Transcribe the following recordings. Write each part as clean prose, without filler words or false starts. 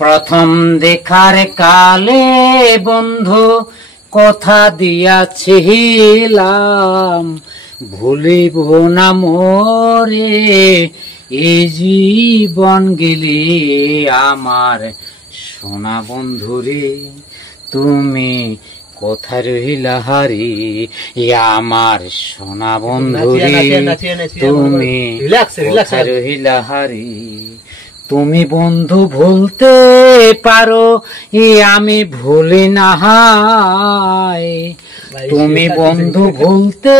প্রথম দেখার কালে বন্ধু কথা দিয়াছিলাম, ভুলিব না মোরে এই জীবন গেলে আমার সোনা বন্ধুরে। তুমি কোথায় রহিলা হারি আমার সোনা বন্ধুরে, তুমি কোথায় রহিলা হারি। তুমি বন্ধু ভুলতে পারো আমি ভুলি না, তুমি বন্ধু ভুলতে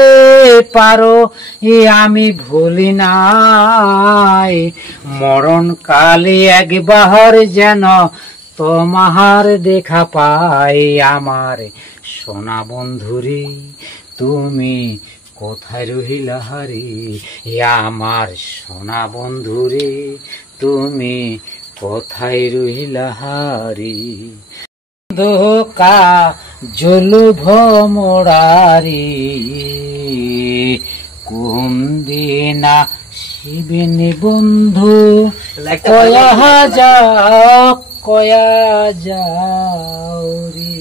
পারো আমি ভুলি নাই। মরণ কালে একবার যেন তোমার দেখা পাই আমার সোনা বন্ধুরে। তুমি কোথায় রহিলা হারি আমার সোনা বন্ধুরে, তুমি কোথায় রহিলা হারি। ধোকা জলু ভমরারি কোন দিনা শিবিনি বন্ধু, কয়া যাও রে।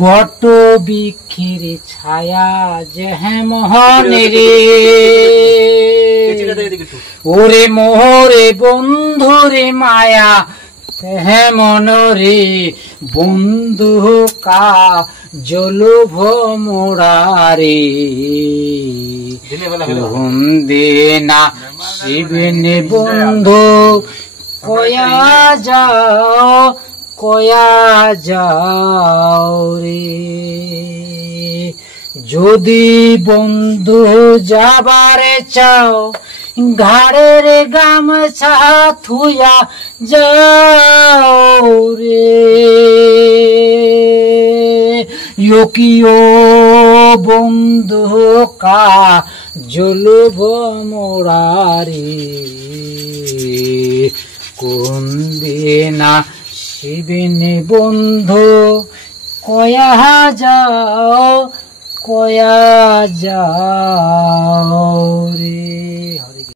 বট বৃক্ষের ছায়া যে মোহনে রে, ওরে মোহরে বন্ধুরে মায়া হেমনরে। বন্ধু কা জলু ভমরারে কোন দিনা শিবিনি বন্ধু, কয়া যাও রে। যদি বন্ধু যাবারে চাও ঘাড়ের গামছা থুয়া যাও রে। ইয়কিও বন্ধু কা জলু ভমরারে কোন দিনা শিবিনি বন্ধু, কয়া যাও রে।